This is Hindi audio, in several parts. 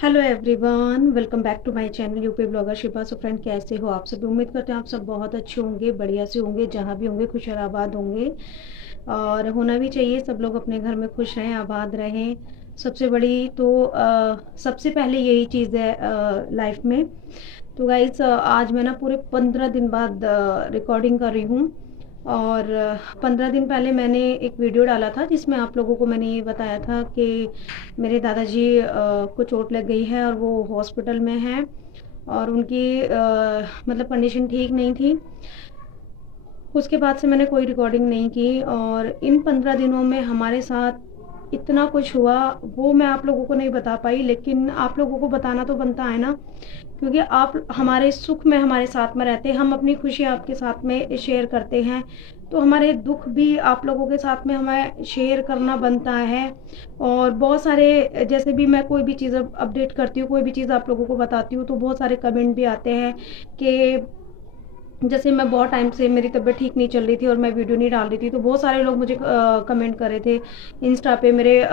Hello everyone, welcome back to my channel UP blogger Shipa. So friend, कैसे हो आप सब? उम्मीद करते हैं आप सब बहुत अच्छे होंगे, बढ़िया से होंगे, जहाँ भी होंगे खुश और आबाद होंगे। और होना भी चाहिए, सब लोग अपने घर में खुश रहें, आबाद रहें। सबसे बड़ी तो सबसे पहले यही चीज़ है लाइफ में। तो गाइस, आज मैं ना पूरे 15 दिन बाद रिकॉर्डिंग कर रही हूँ। और 15 दिन पहले मैंने एक वीडियो डाला था जिसमें आप लोगों को मैंने ये बताया था कि मेरे दादाजी को चोट लग गई है और वो हॉस्पिटल में हैं। और उनकी मतलब कंडीशन ठीक नहीं थी। उसके बाद से मैंने कोई रिकॉर्डिंग नहीं की, और इन 15 दिनों में हमारे साथ इतना कुछ हुआ वो मैं आप लोगों को नहीं बता पाई, लेकिन आप लोगों को बताना तो बनता है ना, क्योंकि आप हमारे सुख में हमारे साथ में रहते हैं, हम अपनी खुशी आपके साथ में शेयर करते हैं, तो हमारे दुख भी आप लोगों के साथ में हमें शेयर करना बनता है। और बहुत सारे, जैसे भी मैं कोई भी चीज़ अपडेट करती हूँ, कोई भी चीज़ आप लोगों को बताती हूँ, तो बहुत सारे कमेंट भी आते हैं कि जैसे मैं बहुत टाइम से मेरी तबीयत ठीक नहीं चल रही थी और मैं वीडियो नहीं डाल रही थी, तो बहुत सारे लोग मुझे कमेंट कर रहे थे इंस्टा पे, मेरे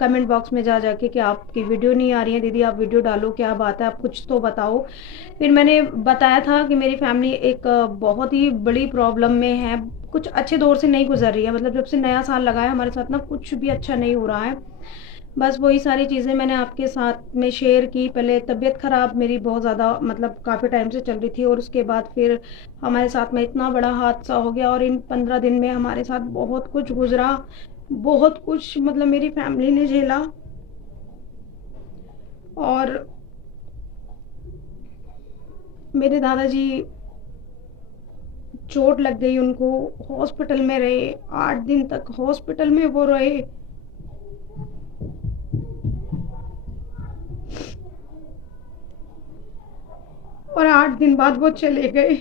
कमेंट बॉक्स में जा जाके कि आपकी वीडियो नहीं आ रही है दीदी, आप वीडियो डालो, क्या बात है, आप कुछ तो बताओ। फिर मैंने बताया था कि मेरी फैमिली एक बहुत ही बड़ी प्रॉब्लम में है, कुछ अच्छे दौर से नहीं गुजर रही है। मतलब जब से नया साल लगा है हमारे साथ ना, कुछ भी अच्छा नहीं हो रहा है। बस वही सारी चीज़ें मैंने आपके साथ में शेयर की। पहले तबीयत ख़राब मेरी बहुत ज़्यादा, मतलब काफ़ी टाइम से चल रही थी, और उसके बाद फिर हमारे साथ में इतना बड़ा हादसा हो गया, और इन 15 दिन में हमारे साथ बहुत कुछ गुजरा, बहुत कुछ मतलब मेरी फैमिली ने झेला। और मेरे दादाजी चोट लग गई उनको, हॉस्पिटल में रहे, 8 दिन तक हॉस्पिटल में वो रहे। और 8 दिन बाद वो चले गए।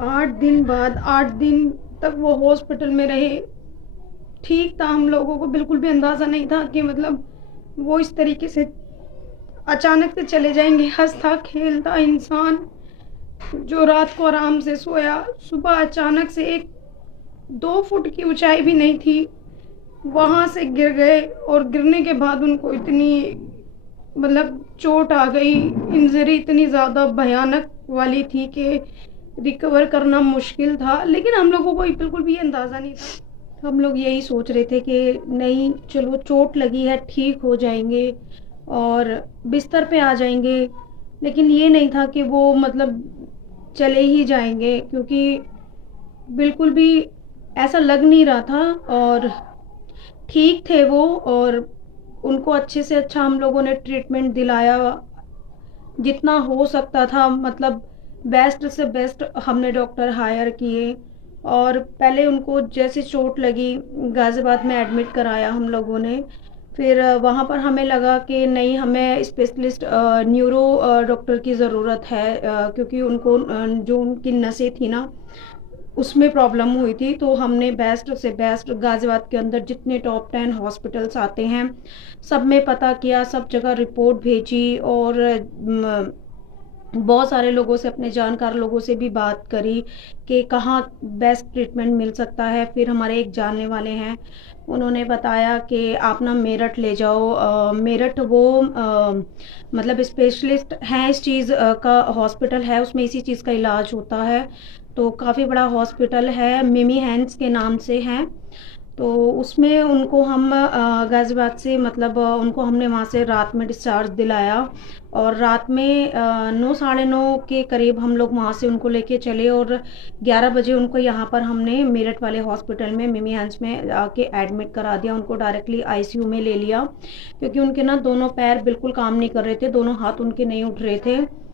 8 दिन बाद, 8 दिन तक वो हॉस्पिटल में रहे। ठीक था, हम लोगों को बिल्कुल भी अंदाज़ा नहीं था कि मतलब वो इस तरीके से अचानक से चले जाएंगे। हंसता खेलता इंसान जो रात को आराम से सोया, सुबह अचानक से एक 2 फुट की ऊंचाई भी नहीं थी, वहां से गिर गए। और गिरने के बाद उनको इतनी मतलब चोट आ गई, इंजरी इतनी ज़्यादा भयानक वाली थी कि रिकवर करना मुश्किल था। लेकिन हम लोगों को बिल्कुल भी अंदाज़ा नहीं था। हम लोग यही सोच रहे थे कि नहीं, चलो चोट लगी है, ठीक हो जाएंगे और बिस्तर पे आ जाएंगे। लेकिन ये नहीं था कि वो मतलब चले ही जाएंगे, क्योंकि बिल्कुल भी ऐसा लग नहीं रहा था। और ठीक थे वो, और उनको अच्छे से अच्छा हम लोगों ने ट्रीटमेंट दिलाया जितना हो सकता था। मतलब बेस्ट से बेस्ट हमने डॉक्टर हायर किए। और पहले उनको जैसे चोट लगी, गाज़ियाबाद में एडमिट कराया हम लोगों ने। फिर वहाँ पर हमें लगा कि नहीं, हमें स्पेशलिस्ट न्यूरो डॉक्टर की ज़रूरत है, क्योंकि उनको जो उनकी नसें थी ना, उसमें प्रॉब्लम हुई थी। तो हमने बेस्ट से बेस्ट गाज़ियाबाद के अंदर जितने टॉप 10 हॉस्पिटल्स आते हैं सब में पता किया, सब जगह रिपोर्ट भेजी, और बहुत सारे लोगों से, अपने जानकार लोगों से भी बात करी कि कहाँ बेस्ट ट्रीटमेंट मिल सकता है। फिर हमारे एक जानने वाले हैं, उन्होंने बताया कि आप ना मेरठ ले जाओ। मेरठ वो मतलब स्पेशलिस्ट हैं इस चीज़ का हॉस्पिटल है, उसमें इसी चीज़ का इलाज होता है। तो काफ़ी बड़ा हॉस्पिटल है, मिमी हैंड्स के नाम से है। तो उसमें उनको हम गाज़ियाबाद से, मतलब उनको हमने वहाँ से रात में डिस्चार्ज दिलाया। और रात में 9 साढ़े 9 के करीब हम लोग वहाँ से उनको लेके चले, और 11 बजे उनको यहाँ पर हमने मेरठ वाले हॉस्पिटल में मिमी हैंस में आके एडमिट करा दिया। उनको डायरेक्टली आईसीयू में ले लिया, क्योंकि उनके ना दोनों पैर बिल्कुल काम नहीं कर रहे थे, दोनों हाथ उनके नहीं उठ रहे थे।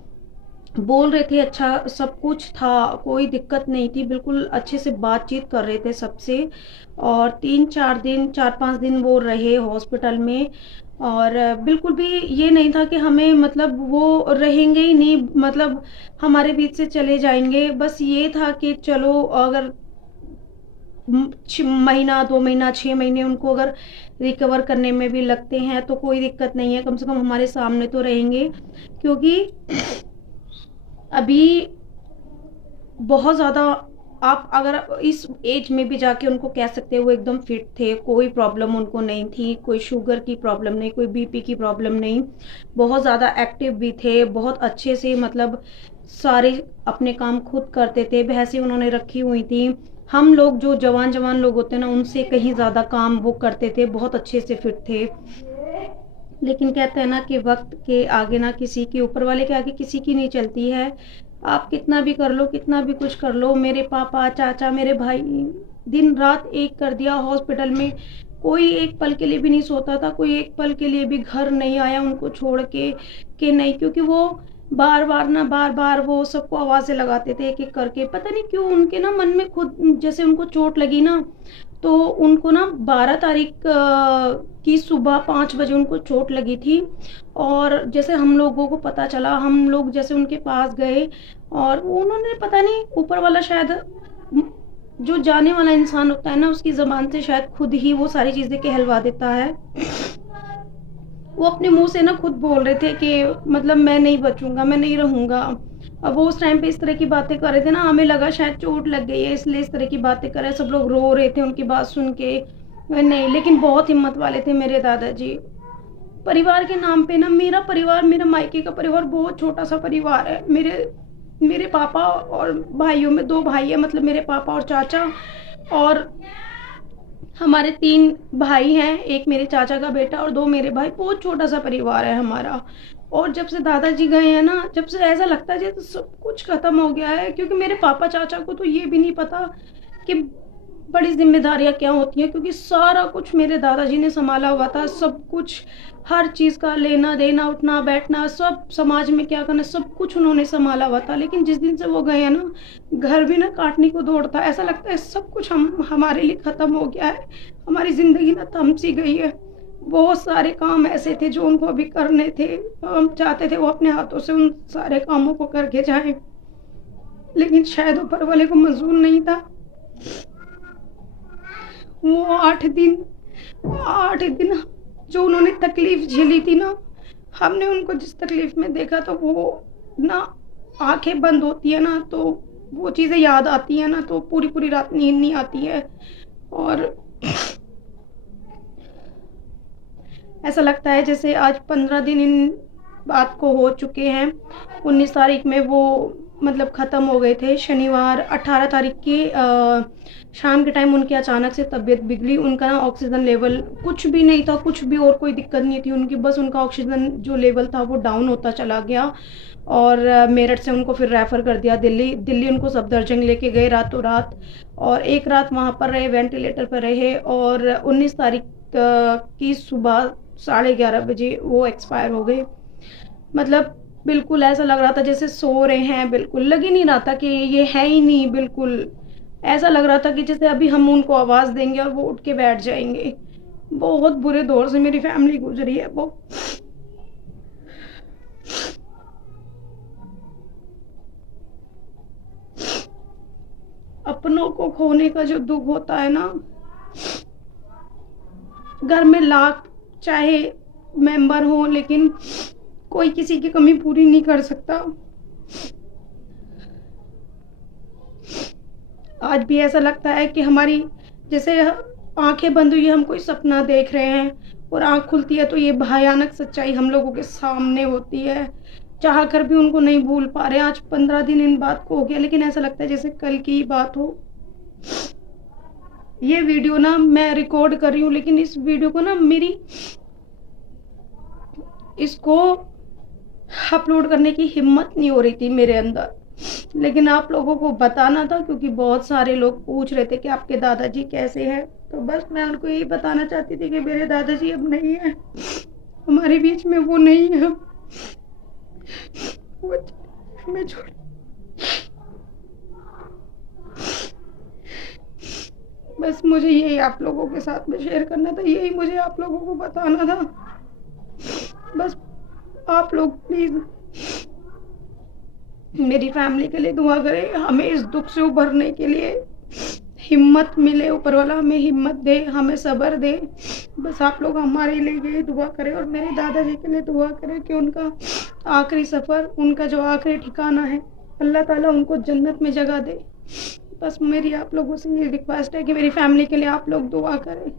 बोल रहे थे अच्छा, सब कुछ था, कोई दिक्कत नहीं थी, बिल्कुल अच्छे से बातचीत कर रहे थे सबसे। और 3-4 दिन, 4-5 दिन वो रहे हॉस्पिटल में। और बिल्कुल भी ये नहीं था कि हमें मतलब वो रहेंगे ही नहीं, मतलब हमारे बीच से चले जाएंगे। बस ये था कि चलो, अगर महीना 2 महीना 6 महीने उनको अगर रिकवर करने में भी लगते हैं तो कोई दिक्कत नहीं है, कम से कम हमारे सामने तो रहेंगे। क्योंकि अभी बहुत ज़्यादा आप अगर इस एज में भी जाके उनको कह सकते हैं वो एकदम फिट थे, कोई प्रॉब्लम उनको नहीं थी, कोई शुगर की प्रॉब्लम नहीं, कोई बीपी की प्रॉब्लम नहीं, बहुत ज़्यादा एक्टिव भी थे, बहुत अच्छे से मतलब सारे अपने काम खुद करते थे, भैंसें उन्होंने रखी हुई थी। हम लोग जो जवान जवान लोग होते हैं ना, उनसे कहीं ज़्यादा काम वो करते थे, बहुत अच्छे से फिट थे। लेकिन कहते हैं ना कि वक्त के आगे ना किसी की, ऊपर वाले के आगे किसी की नहीं चलती है। आप कितना भी कर लो, कितना भी कुछ कर लो, मेरे पापा चाचा मेरे भाई दिन रात एक कर दिया हॉस्पिटल में, कोई एक पल के लिए भी नहीं सोता था, कोई एक पल के लिए भी घर नहीं आया उनको छोड़ के कि नहीं, क्योंकि वो बार बार वो सबको आवाज़ें लगाते थे एक एक करके। पता नहीं क्यों उनके ना मन में खुद, जैसे उनको चोट लगी ना, तो उनको ना 12 तारीख की सुबह 5 बजे उनको चोट लगी थी। और जैसे हम लोगों को पता चला, हम लोग जैसे उनके पास गए और उन्होंने पता नहीं, ऊपर वाला शायद, जो जाने वाला इंसान होता है ना, उसकी ज़बान से शायद खुद ही वो सारी चीज़ें कहलवा देता है। वो अपने मुंह से ना खुद बोल रहे थे कि मतलब मैं नहीं बचूंगा, मैं नहीं रहूंगा। अब वो उस टाइम पे इस तरह की बातें कर रहे थे ना, हमें लगा शायद चोट लग गई है इसलिए इस तरह की बातें कर रहे हैं, सब लोग रो रहे थे उनकी बात सुन के। नहीं, लेकिन बहुत हिम्मत वाले थे मेरे दादाजी। परिवार के नाम पे ना, मेरा परिवार, मेरा मायके का परिवार बहुत छोटा सा परिवार है। मेरे पापा और भाइयों में 2 भाई है, मतलब मेरे पापा और चाचा, और हमारे 3 भाई हैं, एक मेरे चाचा का बेटा और 2 मेरे भाई। बहुत छोटा सा परिवार है हमारा। और जब से दादाजी गए हैं ना, जब से ऐसा लगता है जैसे सब कुछ खत्म हो गया है। क्योंकि मेरे पापा चाचा को तो ये भी नहीं पता कि बड़ी जिम्मेदारियां क्या होती हैं, क्योंकि सारा कुछ मेरे दादाजी ने संभाला हुआ था, सब कुछ, हर चीज़ का लेना देना, उठना बैठना, सब समाज में क्या करना, सब कुछ उन्होंने संभाला हुआ था। लेकिन जिस दिन से वो गए हैं ना, घर भी ना काटने को दौड़ता, ऐसा लगता है सब कुछ हमारे लिए ख़त्म हो गया है, हमारी ज़िंदगी ना थम सी गई है। बहुत सारे काम ऐसे थे जो उनको अभी करने थे, हम चाहते थे वो अपने हाथों से उन सारे कामों को करके जाएं, लेकिन शायद ऊपर वाले को मंजूर नहीं था। वो 8 दिन जो उन्होंने तकलीफ झेली थी ना, हमने उनको जिस तकलीफ में देखा, तो वो ना आंखें बंद होती है ना, तो वो चीज़ें याद आती है ना, तो पूरी पूरी रात नींद नहीं आती है। और ऐसा लगता है जैसे आज 15 दिन इन बात को हो चुके हैं। 19 तारीख में वो मतलब ख़त्म हो गए थे। शनिवार 18 तारीख की शाम के टाइम उनकी अचानक से तबीयत बिगड़ी। उनका ना ऑक्सीजन लेवल कुछ भी नहीं था, कुछ भी, और कोई दिक्कत नहीं थी उनकी, बस उनका ऑक्सीजन जो लेवल था वो डाउन होता चला गया। और मेरठ से उनको फिर रेफ़र कर दिया दिल्ली उनको सफदरजंग लेके गए रातों रात, और एक रात वहाँ पर रहे, वेंटिलेटर पर रहे। और 19 तारीख की सुबह 11:30 बजे वो एक्सपायर हो गए। मतलब बिल्कुल ऐसा लग रहा था जैसे सो रहे हैं, बिल्कुल लग ही नहीं रहा था कि ये है ही नहीं। बिल्कुल ऐसा लग रहा था कि जैसे अभी हम उनको आवाज़ देंगे और वो उठ के बैठ जाएंगे। बहुत बुरे दौर से मेरी फैमिली गुजरी है। वो अपनों को खोने का जो दुख होता है ना, घर में लाख चाहे मेंबर हो, लेकिन कोई किसी की कमी पूरी नहीं कर सकता। आज भी ऐसा लगता है कि हमारी जैसे आंखें बंद हुई, हम कोई सपना देख रहे हैं और आंख खुलती है तो ये भयानक सच्चाई हम लोगों के सामने होती है। चाह कर भी उनको नहीं भूल पा रहे। आज 15 दिन इन बात को हो गया, लेकिन ऐसा लगता है जैसे कल की बात हो। ये वीडियो ना मैं रिकॉर्ड कर रही हूँ, लेकिन इस वीडियो को ना इसको अपलोड करने की हिम्मत नहीं हो रही थी मेरे अंदर, लेकिन आप लोगों को बताना था क्योंकि बहुत सारे लोग पूछ रहे थे कि आपके दादाजी कैसे हैं। तो बस मैं उनको यही बताना चाहती थी कि मेरे दादाजी अब नहीं है, हमारे बीच में वो नहीं है, वो हमें छोड़। बस मुझे यही आप लोगों के साथ में शेयर करना था, यही मुझे आप लोगों को बताना था। बस आप लोग प्लीज़ मेरी फैमिली के लिए दुआ करें, हमें इस दुख से उभरने के लिए हिम्मत मिले, ऊपर वाला हमें हिम्मत दे, हमें सब्र दे। बस आप लोग हमारे लिए दुआ करें और मेरे दादाजी के लिए दुआ करें कि उनका आखिरी सफ़र, उनका जो आखिरी ठिकाना है, अल्लाह ताला उनको जन्नत में जगह दे। बस मेरी आप लोगों से ये रिक्वेस्ट है कि मेरी फैमिली के लिए आप लोग दुआ करें।